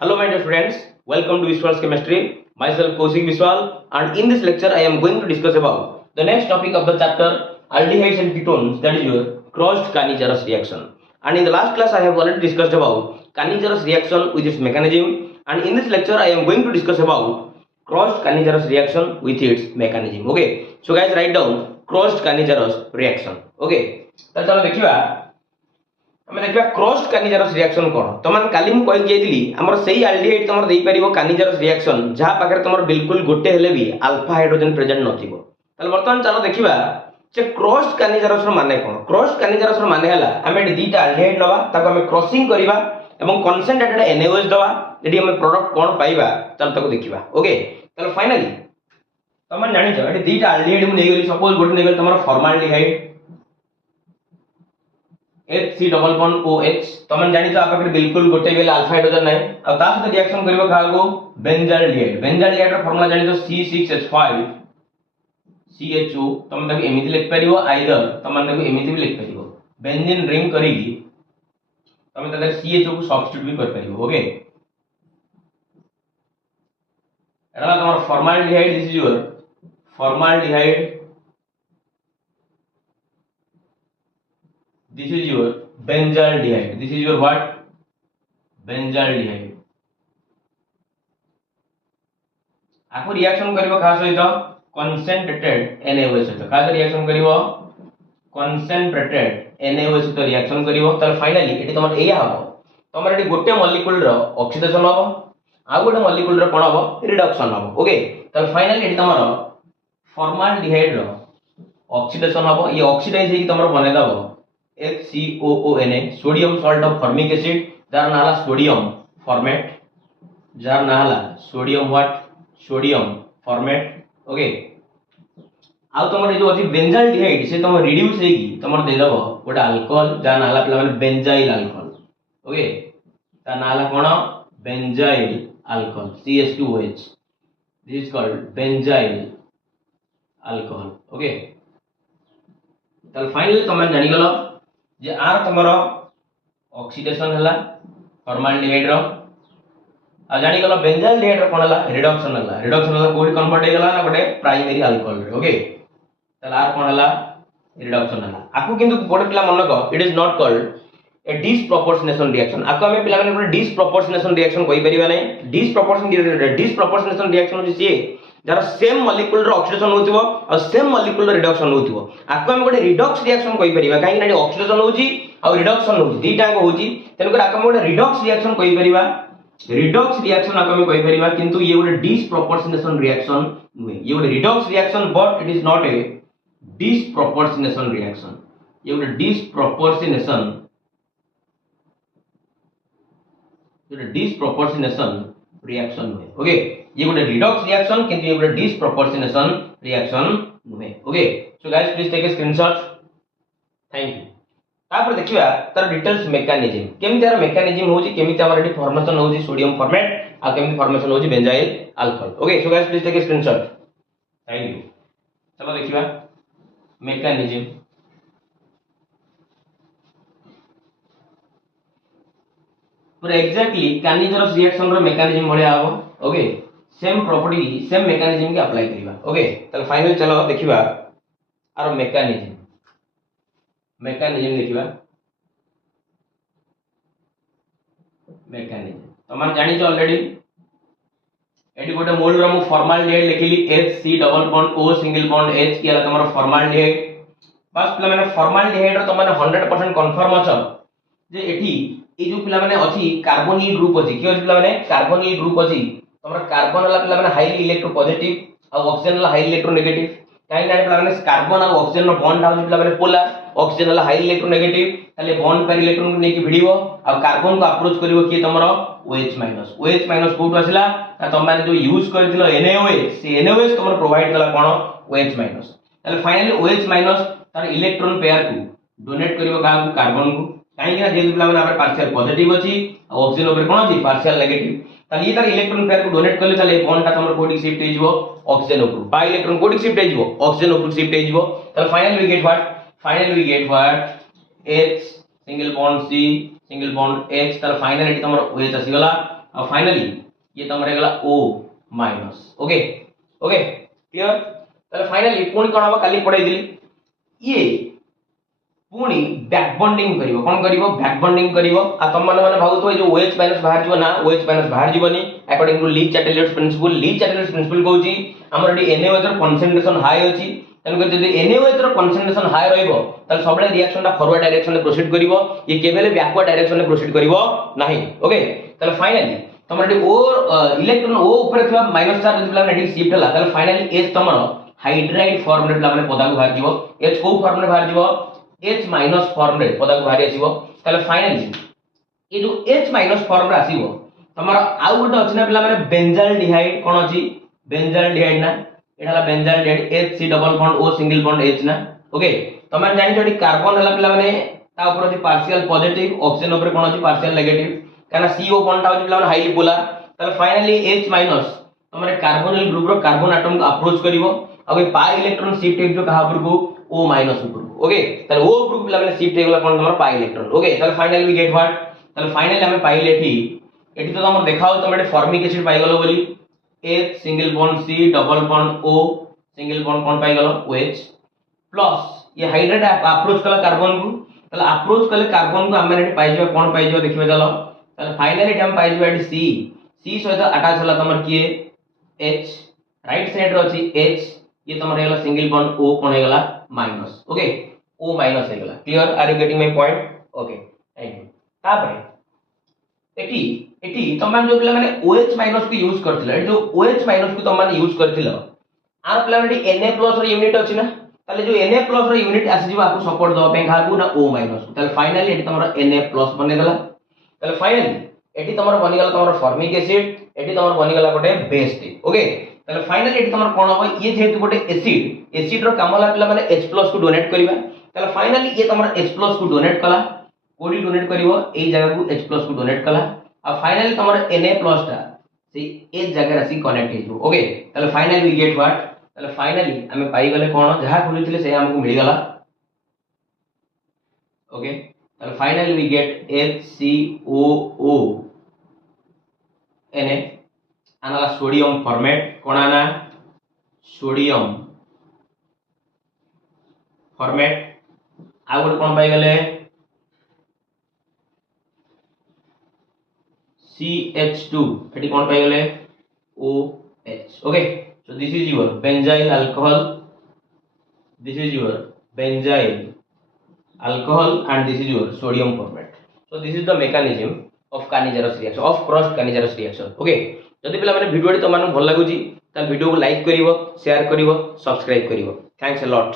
Hello my dear students, welcome to Vishwal's Chemistry. Myself Kaushik Vishwal, and in this lecture I am going to discuss about the next topic of the chapter aldehydes and ketones, that is your crossed Kani-Jarras reaction. And in the last class I have already discussed about Kani-Jarras reaction with its mechanism, and in this lecture I am going to discuss about crossed Kani-Jarras reaction with its mechanism. Okay, so guys write down crossed Kani-Jarras reaction. Okay, तो चलो देखिए आम देखा crossed कानिजारस reaction कौन तुम काली मुझे कही आमर से आल्डिहाइड तुम दे पार कानिजारस रिएक्शन जहाँ पाखे तुम बिल्कुल गोटे हेले भी अल्फा हाइड्रोजन प्रेजेंट नथिबो ताले बर्तमान चलो देखिबा जे क्रॉस्ड कानिजारस रो माने कोन क्रॉस्ड कानिजारस रो माने हला हमें दीटा आल्डिहाइड नबा ताको हमें क्रॉसिंग करबा एवं कंसंट्रेटेड NaOH दबा जेडी हमें प्रोडक्ट कोन पाइबा चल ताको देखिबा ओके चलो फाइनली तुम जानि छ एटी दीटा आल्डिहाइड मु नै गेली सपोज गोटे नै गेल तुमर formaldehyde HC double bond OH तुम जानि छ आपके बिल्कुल गोटे बेले अल्फा हाइड्रोजन नै आ ता सहित रिएक्शन करबो कागो बेंजाल्डिहाइड बेंजाल्डिहाइड रो फार्मूला जानि छ C6H5 CHO तुम ताको एमिति लिख परिबो आइदर तुम ताको एमिति भी लिख परिबो बेंजीन रिंग करिकी तुम ताको CHO को सब्स्टिट्यूट भी कर परिबो ओके एला तुम्हारा formaldehyde this is your formaldehyde this is your benzaldehyde this is your what benzaldehyde आपको रिएक्शन करिवो खास होई तो कंसंट्रेटेड NaOH सहित खास रिएक्शन करिवो कंसंट्रेटेड NaOH सहित रिएक्शन करिवो त फाइनली एटी तमर एया हबो तमर एटी गोटे मॉलिक्यूल रो ऑक्सीडेशन हबो आ गोटे मॉलिक्यूल रो कोन हबो रिडक्शन हबो ओके त फाइनली एटी तमर फॉर्माल्डिहाइड रो ऑक्सीडेशन हबो ये ऑक्सीडाइज हेकी तमर बने दबो HCOONA sodium salt of formic acid जार नाला सोडियम फॉर्मेट जार नाला sodium what sodium formate okay आ तमर जो अछि बेंजाल्डिहाइड से तम रिड्यूस हेगी तमर दे दबो गोटा अल्कोहल जार नाला पिला माने बेंजाइल अल्कोहल ओके ता नाला कोन benzyl alcohol CH2OH this is called benzyl alcohol okay तल फाइनली तम जानि गलो जे आर तमरो ऑक्सीडेशन हला फॉर्माल्डिहाइड रो आ जानि गलो बेंजाल्डिहाइड रो कोन हला रिडक्शन हला कोडी कन्वर्ट हे गला ना गोटे प्राइमरी अल्कोहल रे ओके तल आर कोन हला रिडक्शन हला आकु किंतु गोटे पिला मन को it is not called a disproportionation reaction आकु हमें पिला माने गोटे डिसप्रोपोर्शनेशन रिएक्शन कहि परिबा नै डिसप्रोपोर्शनेशन रिएक्शन होची से जरा सेम मॉलिक्यूल रो ऑक्सीडेशन होतिबो और सेम मॉलिक्यूल रो रिडक्शन होतिबो आको हम गोटे रिडक्स रिएक्शन कहि परिबा काहे कि ऑक्सीडेशन होची और रिडक्शन होची दीटा को होची तेन को आको हम गोटे रिडक्स रिएक्शन कहि परिबा रिडक्स रिएक्शन आको हम कहि परिबा किंतु ये गोटे डिसप्रोपोर्शनेशन रिएक्शन नुहे ये गोटे Redux reaction but it is not a disproportionation reaction ये गोटे डिसप्रोपोर्शनेशन रिएक्शन नुहे ओके ये गोटे रिडक्स रिएक्शन किंतु ये गोटे डिसप्रोपोर्शनेशन रिएक्शन नुहे okay so guys please take a screenshot thank you तापर देखिबा तार डिटेल्स मेकानिज्म केमि तार मेकानिज्म होची केमि तार एडी फॉर्मेशन होची सोडियम फॉर्मेट आ केमि फॉर्मेशन होची benzyl alcohol okay so guys please take a screenshot thank you चलो देखिबा मेकानिज्म पूरा एग्जैक्टली कानिजारस रिएक्शन रो मेकानिज्म भले आबो okay same property same mechanism के अप्लाई करिबा ओके तले फाइनल चलो देखिबा आरो मेकानिज्म देखिबा मेकानिज्म तमन जानि छ ऑलरेडी एडी गोटे मोल रो मु फॉर्माल्डिहाइड लिखिली HC double bond O single bond H किया तमरो फॉर्माल्डिहाइड बस पिला माने फॉर्माल्डिहाइड रो तमने 100% कंफर्म अछ जे एठी ए जो पिला माने अछि कार्बोनिल ग्रुप अछि कि अछि पिला माने कार्बोनिल ग्रुप अछि तमरा कार्बन वाला पिला माने हाईली इलेक्ट्रो पॉजिटिव और ऑक्सीजन वाला हाईली इलेक्ट्रो नेगेटिव काहे नाने पिला माने कार्बन और ऑक्सीजन रो बॉन्ड हाउस पिला माने पोलर ऑक्सीजन वाला हाईली इलेक्ट्रो नेगेटिव ताले बॉन्ड पर इलेक्ट्रॉन को नेकी भिड़िबो और कार्बन को अप्रोच करिवो कि तमरो OH- कोड आसिला त तम माने जो यूज करथिलो NaOH से NaOH तमरो प्रोवाइड कला कोन OH- ताले फाइनली OH- तार इलेक्ट्रॉन पेयर को डोनेट करिवो का कार्बन को काहे कि जे पिला माने आपरे पार्शियल पॉजिटिव अछि और ऑक्सीजन ऊपर कोन अछि पार्शियल नेगेटिव ताले ये तार इलेक्ट्रॉन पेयर को डोनेट करले ताले बॉन्ड ता तमरो कोडी शिफ्ट हे जिवो ऑक्सीजन ऊपर बाय इलेक्ट्रॉन कोडी शिफ्ट हे जिवो ऑक्सीजन ऊपर शिफ्ट हे जिवो ताले finally we get what H single bond C single bond H तार फाइनल एटी तमरो OH आसी गला और फाइनली ये तुम गला O minus okay okay clear ताले फाइनली पुणी कोन हबो काली पढाई दिली ये पुणी बैक बॉन्डिंग करिवो कोन करिवो बैक बॉन्डिंग करिवो आ तुम माने भाबुतो जो OH माइनस बाहर जीवो ना OH माइनस बाहर जीवनी अकॉर्डिंग टू लीच-चार्टेलियर्स प्रिंसिपल कहूची हमर एटी NaOH रो कंसंट्रेशन हाई अछि तन कर जदि NaOH रो कंसंट्रेशन हाई रहइबो त सबले रिएक्शन टा फॉरवर्ड डायरेक्शन में प्रोसीड करिवो ये केवल बैकवर्ड डायरेक्शन में प्रोसीड करिवो नाही ओके त फाइनली तमर एटी ओ इलेक्ट्रॉन ओ ऊपर थवा माइनस चार्ज जदि प्लान एटी शिफ्ट हला त फाइनली H तमर हाइड्राइड फॉर्म रे प्लान पदा को बाहर जीवो H को फॉर्म रे बाहर जीवो H माइनस फॉर्म रे पदा को बाहर आसीबो त फाइनली ये जो H माइनस फॉर्म रे आसीबो तमर आउ गोटे अछि ना प्ला माने बेंजाल्डिहाइड कोन अछि बेंजाल्डिहाइड ना एठाला benzaldehyde HC double bond O single bond H ना ओके तमर जानि छडी कार्बन हला प्ला माने ता ऊपर अछि पार्शियल पॉजिटिव ऑक्सीजन ऊपर कोन अछि पार्शियल नेगेटिव काना CO बॉन्ड ता अछि प्ला माने हाईली पोलर त फाइनली H माइनस तमरे कार्बोनिल ग्रुप रो कार्बन एटम को अप्रोच करिवो अब पाई इलेक्ट्रॉन शिफ्ट हो जो कहा ऊपर को O माइनस ऊपर ओके ताले O ऊपर को प्ला माने शिफ्ट हो गला कोन तमर पाई इलेक्ट्रॉन ओके ताले फाइनली वी गेट व्हाट ताले फाइनली हमें पाइले एठी तो हमर देखाओ तमरे फॉर्मिक एसिड पाई गलो बोली H single bond C double bond O single bond कोन पाई गलो OH प्लस ये हाइड्रेट अप्रोच कला कार्बन को ताले अप्रोच कले कार्बन को हम पाई जो कोन पाई जो देखिबे चलो ताले फाइनली हम पाई जो एठी C सहित अटैच हला तमर किए H राइट साइड रो अछि H ये तमर हेला सिंगल बॉन्ड O कोन हेगला माइनस ओके O माइनस हेगला clear are you getting my point okay thank you तापर एटी तम जो पिला माने OH माइनस को यूज करथिला जो OH माइनस को तम माने यूज करथिला आर पिला माने Na प्लस रो यूनिट अछि ना ताले जो Na प्लस रो यूनिट आसी जीवा आपको सपोर्ट दो पे खाबू ना O माइनस ताले फाइनली एटी तमरा Na प्लस बने गला ताले फाइनली एटी तमरा बनि गला तमरा फॉर्मिक एसिड एटी तमरा बनि गला गोटे बेस टी ओके ताले फाइनली एटी तमरा कोन होय ये जेहेतु गोटे एसिड रो कामला पिला माने H+ को डोनेट करबा ताले फाइनली ये तमरा H+ को डोनेट कला कोडी डोनेट करिवो एई जगह को H+ को डोनेट कला आ फाइनली तमरा Na+ टा से ए जगह रासी कनेक्ट हेजो ओके ताले फाइनली वी गेट व्हाट ताले फाइनली हमें पाई गले कोन जहा खोलिथिले से हमको मिल गला ओके ताले finally we get HCOO Na आनाला सोडियम फॉर्मेट कोन आना सोडियम फॉर्मेट आ गोटे कोन पाई गले CH2 एटी कोन पाई गले OH okay so this is your benzyl alcohol this is your benzyl alcohol and this is your sodium formate so this is the mechanism of carnigerous reaction of cross carnigerous reaction okay जदि पिला माने video तो मानु भल लागुची त video को like करिवो share करिवो सब्सक्राइब करिवो थैंक्स अ लॉट।